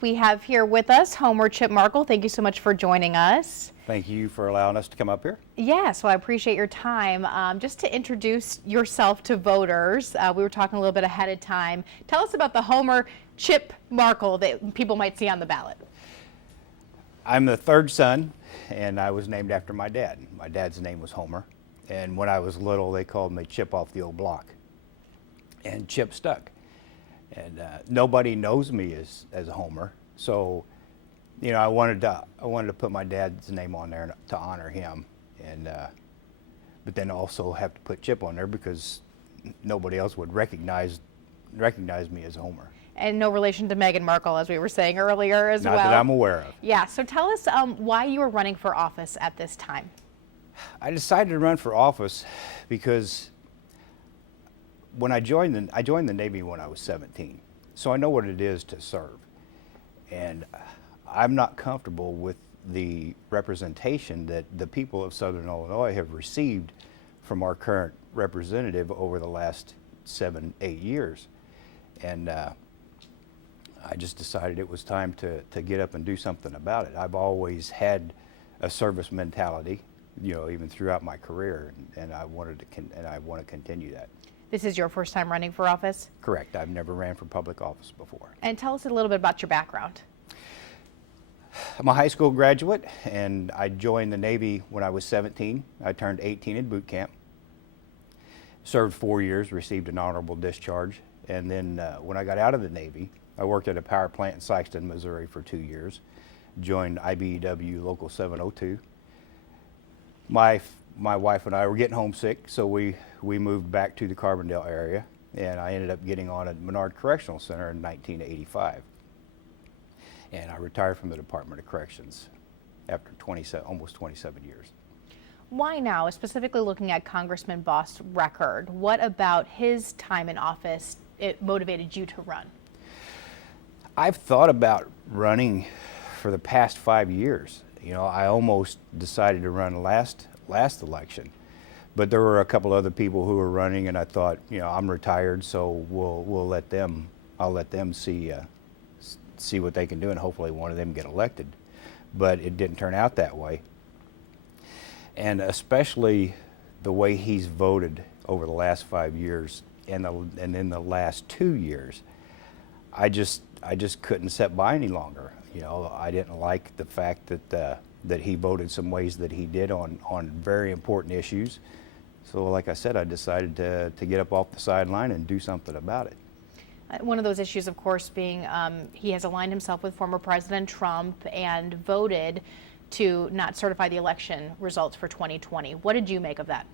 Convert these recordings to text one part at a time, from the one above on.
We have here with us Homer Chip Markel. Thank you so much for joining us. Thank you for allowing us to come up here. Yes, well, I appreciate your time. Just to introduce yourself to voters, we were talking a little bit ahead of time. Tell us about the Homer Chip Markel that people might see on the ballot. I'm the third son, and I was named after my dad. My dad's name was Homer, and when I was little, they called me Chip off the old block, and Chip stuck. And nobody knows me as Homer, so you know I wanted to put my dad's name on there to honor him, and but then also have to put Chip on there because nobody else would recognize me as Homer. And no relation to Meghan Markle, as we were saying earlier as Not well. that I'm aware of. Yeah, so tell us why you were running for office at this time. I decided to run for office because when I joined the Navy when I was 17, so I know what it is to serve, and I'm not comfortable with the representation that the people of Southern Illinois have received from our current representative over the last 7-8 years, and I just decided it was time to get up and do something about it. I've always had a service mentality, you know, even throughout my career, and I want to continue that. This is your first time running for office? Correct. I've never ran for public office before. And tell us a little bit about your background. I'm a high school graduate, and I joined the Navy when I was 17. I turned 18 in boot camp, served 4 years, received an honorable discharge, and then when I got out of the Navy, I worked at a power plant in Sikeston, Missouri for 2 years, joined IBEW Local 702. My wife and I were getting homesick, so we moved back to the Carbondale area, and I ended up getting on at Menard Correctional Center in 1985. And I retired from the Department of Corrections after almost 27 years. Why now, specifically looking at Congressman Boss' record? What about his time in office it motivated you to run? I've thought about running for the past 5 years. You know, I almost decided to run last election, but there were a couple other people who were running, and I thought, you know, I'm retired, so I'll let them see what they can do, and hopefully one of them get elected. But it didn't turn out that way, and especially the way he's voted over the last 5 years and in the last 2 years, I just couldn't sit by any longer. You know, I didn't like the fact that he voted some ways that he did on very important issues. So like I said, I decided to get up off the sideline and do something about it. One of those issues, of course, being he has aligned himself with former President Trump and voted to not certify the election results for 2020. What did you make of that?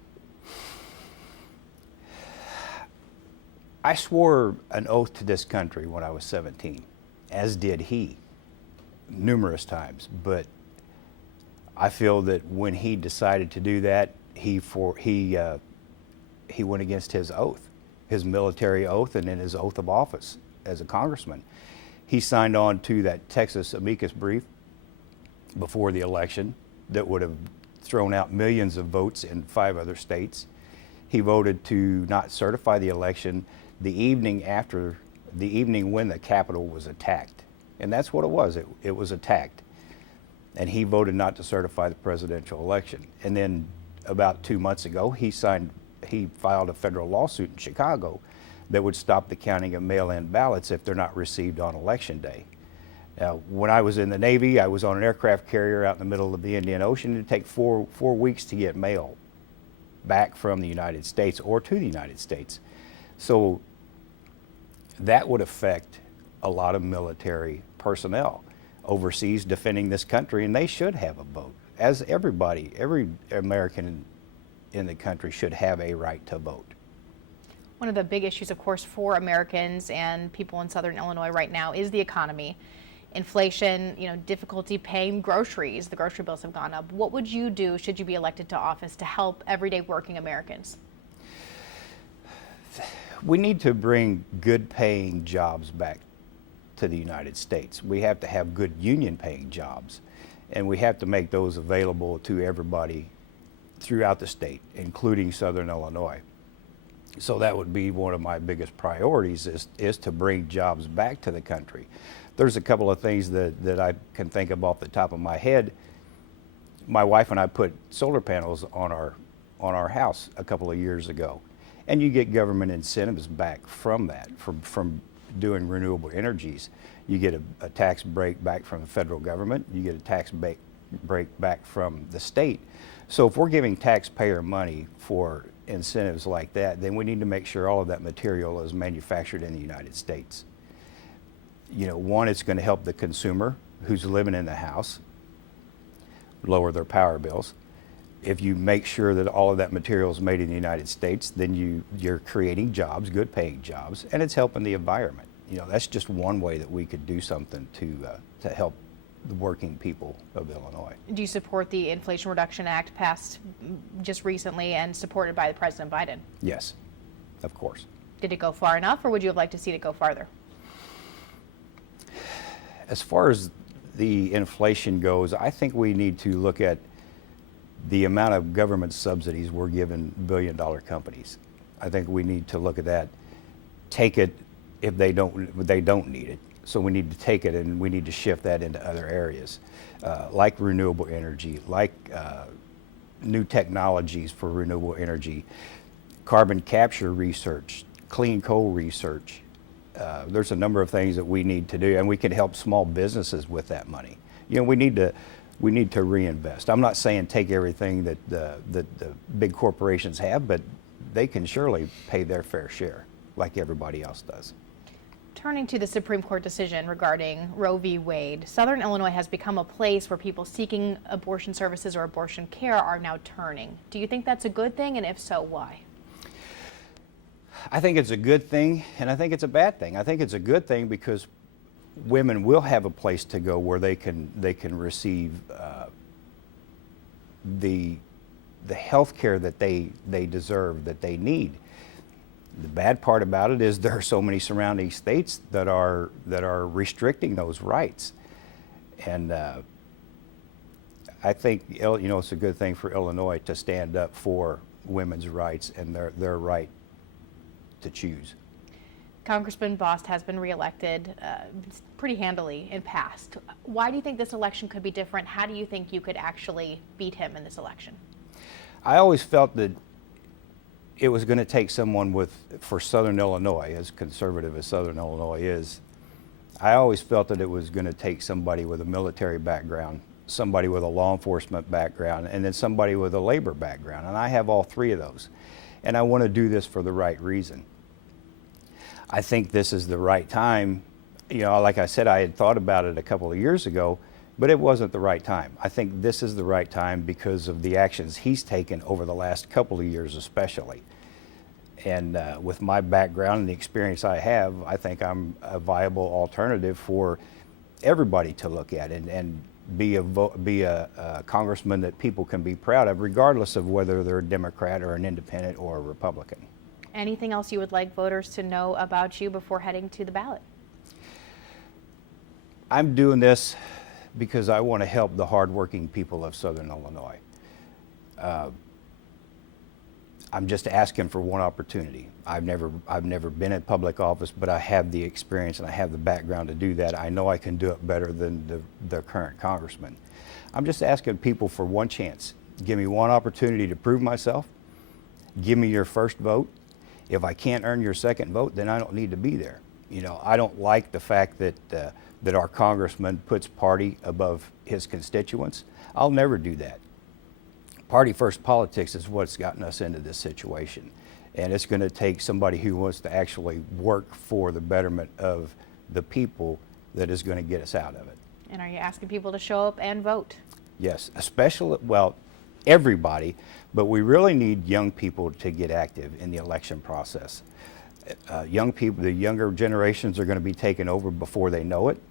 I swore an oath to this country when I was 17, as did he, numerous times. But I feel that when he decided to do that, he went against his oath, his military oath, and then his oath of office as a congressman. He signed on to that Texas amicus brief before the election that would have thrown out millions of votes in 5 other states. He voted to not certify the election the evening when the Capitol was attacked. And that's what it was. It was attacked. And he voted not to certify the presidential election. And then about 2 months ago, he filed a federal lawsuit in Chicago that would stop the counting of mail-in ballots if they're not received on election day. Now, when I was in the Navy, I was on an aircraft carrier out in the middle of the Indian Ocean. It'd take four weeks to get mail back from the United States or to the United States. So that would affect a lot of military personnel overseas defending this country, and they should have a vote. As everybody, every American in the country should have a right to vote. One of the big issues, of course, for Americans and people in Southern Illinois right now is the economy. Inflation, you know, difficulty paying groceries. The grocery bills have gone up. What would you do should you be elected to office to help everyday working Americans? We need to bring good paying jobs back to the United States. We have to have good union paying jobs, and we have to make those available to everybody throughout the state, including Southern Illinois. So that would be one of my biggest priorities is to bring jobs back to the country. there's a couple of things that I can think of off the top of my head. My wife and I put solar panels on our house a couple of years ago, and you get government incentives back from that, from doing renewable energies. You get a tax break back from the federal government. You get a tax break back from the state. So if we're giving taxpayer money for incentives like that, then we need to make sure all of that material is manufactured in the United States. You know, one, it's going to help the consumer who's living in the house lower their power bills. If you make sure that all of that material is made in the United States, then you're creating jobs, good paying jobs, and it's helping the environment. You know, that's just one way that we could do something to help the working people of Illinois. Do you support the Inflation Reduction Act passed just recently and supported by President Biden? Yes, of course. Did it go far enough, or would you have liked to see it go farther? As far as the inflation goes, I think we need to look at the amount of government subsidies we're giving billion-dollar companies. I think we need to look at that, take it if they don't need it. So we need to take it and we need to shift that into other areas, like renewable energy, like new technologies for renewable energy, carbon capture research, clean coal research. There's a number of things that we need to do, and we can help small businesses with that money. You know, we need to reinvest. I'm not saying take everything that the big corporations have, but they can surely pay their fair share like everybody else does. Turning to the Supreme Court decision regarding Roe v. Wade, Southern Illinois has become a place where people seeking abortion services or abortion care are now turning. Do you think that's a good thing, and if so, why? I think it's a good thing, and I think it's a bad thing. I think it's a good thing because women will have a place to go where they can receive the health care that they deserve, that they need. The bad part about it is there are so many surrounding states that are restricting those rights, and I think it's a good thing for Illinois to stand up for women's rights and their right to choose. Congressman Bost has been reelected pretty handily in past. Why do you think this election could be different? How do you think you could actually beat him in this election? I always felt that it was going to take someone for Southern Illinois, as conservative as Southern Illinois is, I always felt that it was going to take somebody with a military background, somebody with a law enforcement background, and then somebody with a labor background. And I have all three of those. And I want to do this for the right reason. I think this is the right time. You know, like I said, I had thought about it a couple of years ago, but it wasn't the right time. I think this is the right time because of the actions he's taken over the last couple of years especially. And with my background and the experience I have, I think I'm a viable alternative for everybody to look at and be a congressman that people can be proud of, regardless of whether they're a Democrat or an independent or a Republican. Anything else you would like voters to know about you before heading to the ballot? I'm doing this because I want to help the hardworking people of Southern Illinois. I'm just asking for one opportunity. I've never been in public office, but I have the experience and I have the background to do that. I know I can do it better than the current congressman. I'm just asking people for one chance. Give me one opportunity to prove myself. Give me your first vote. If I can't earn your second vote, then I don't need to be there. You know, I don't like the fact that our congressman puts party above his constituents. I'll never do that. Party first politics is what's gotten us into this situation. And it's going to take somebody who wants to actually work for the betterment of the people that is going to get us out of it. And are you asking people to show up and vote? Yes, especially, well, everybody, but we really need young people to get active in the election process. Young people, the younger generations are going to be taken over before they know it.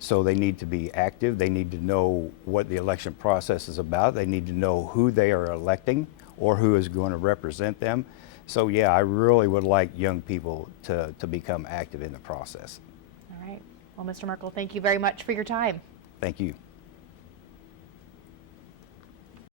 So they need to be active. They need to know what the election process is about. They need to know who they are electing or who is going to represent them. So yeah, I really would like young people to become active in the process. All right. Well, Mr. Markel, thank you very much for your time. Thank you.